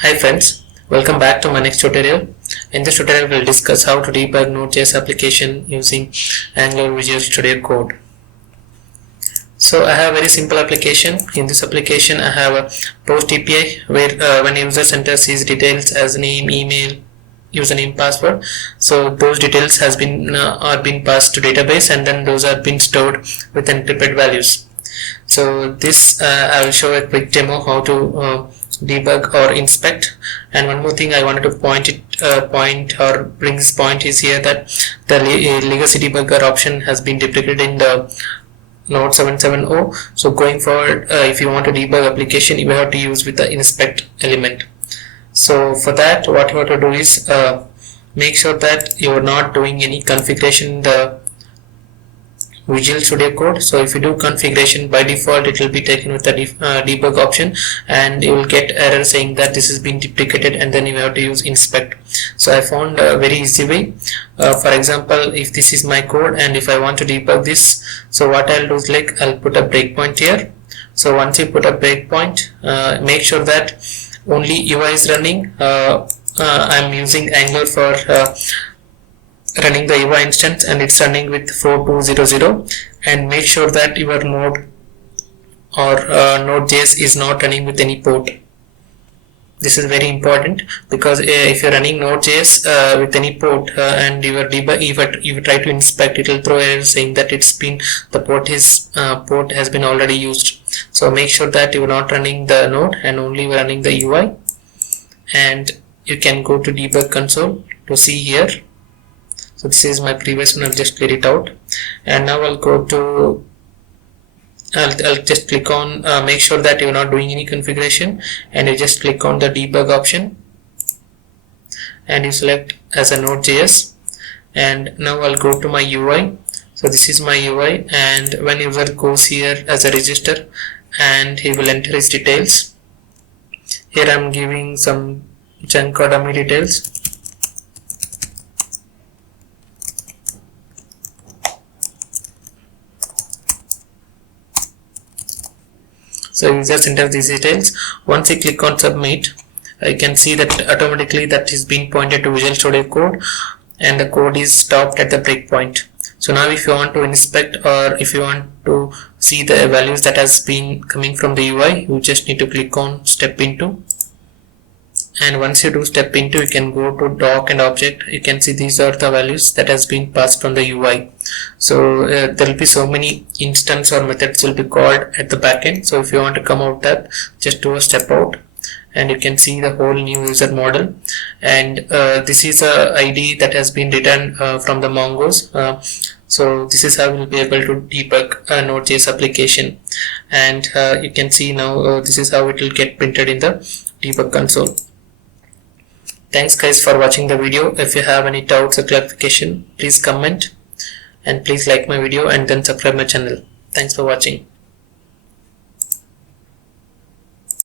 Hi friends, welcome back to my next tutorial. In this tutorial we'll discuss how to debug NodeJS application using Angular Visual Studio Code. So I have a very simple application. In this application I have a post API where when user enters his details as name, email, username, password, so those details are being passed to database and then those are being stored with encrypted values. So this I will show a quick demo how to debug or inspect. And one more thing I wanted to bring this point is here that the legacy debugger option has been deprecated in the Node 770. So going forward, if you want to debug application, you have to use with the inspect element. So for that, what you have to do is make sure that you are not doing any configuration in the Visual Studio Code. So if you do configuration, by default it will be taken with the debug option and you will get error saying that this has been deprecated, and then you have to use inspect. So I found a very easy way. For example, if this is my code and if I want to debug this, so what I'll do is like I'll put a breakpoint here. So once you put a breakpoint, make sure that only UI is running. I'm using Angular for running the UI instance and it's running with 4200, and make sure that your node or Node.js is not running with any port. This is very important because if you're running Node.js with any port and you try to inspect, it will throw error saying that the port has been already used. So make sure that you are not running the node and only you are running the UI. And you can go to debug console to see here. So this is my previous one. I'll just clear it out, and now I'll just click on make sure that you're not doing any configuration, and you just click on the debug option and you select as a Node.js. And now I'll go to my UI. So this is my UI, and when user goes here as a register and he will enter his details, here I'm giving some chunk or dummy details. So you just enter these details. Once you click on submit, you can see that automatically that is being pointed to Visual Studio Code and the code is stopped at the breakpoint. So now if you want to inspect or if you want to see the values that has been coming from the UI, you just need to click on step into. And once you do step into, you can go to doc and object. You can see these are the values that has been passed from the UI. So there will be so many instance or methods will be called at the backend. So if you want to come out that, just do a step out and you can see the whole new user model. And this is a ID that has been returned from the Mongoose. So this is how we'll be able to debug a Node.js application. And you can see now this is how it will get printed in the debug console. Thanks guys for watching the video. If you have any doubts or clarification, please comment and please like my video and then subscribe my channel. Thanks for watching.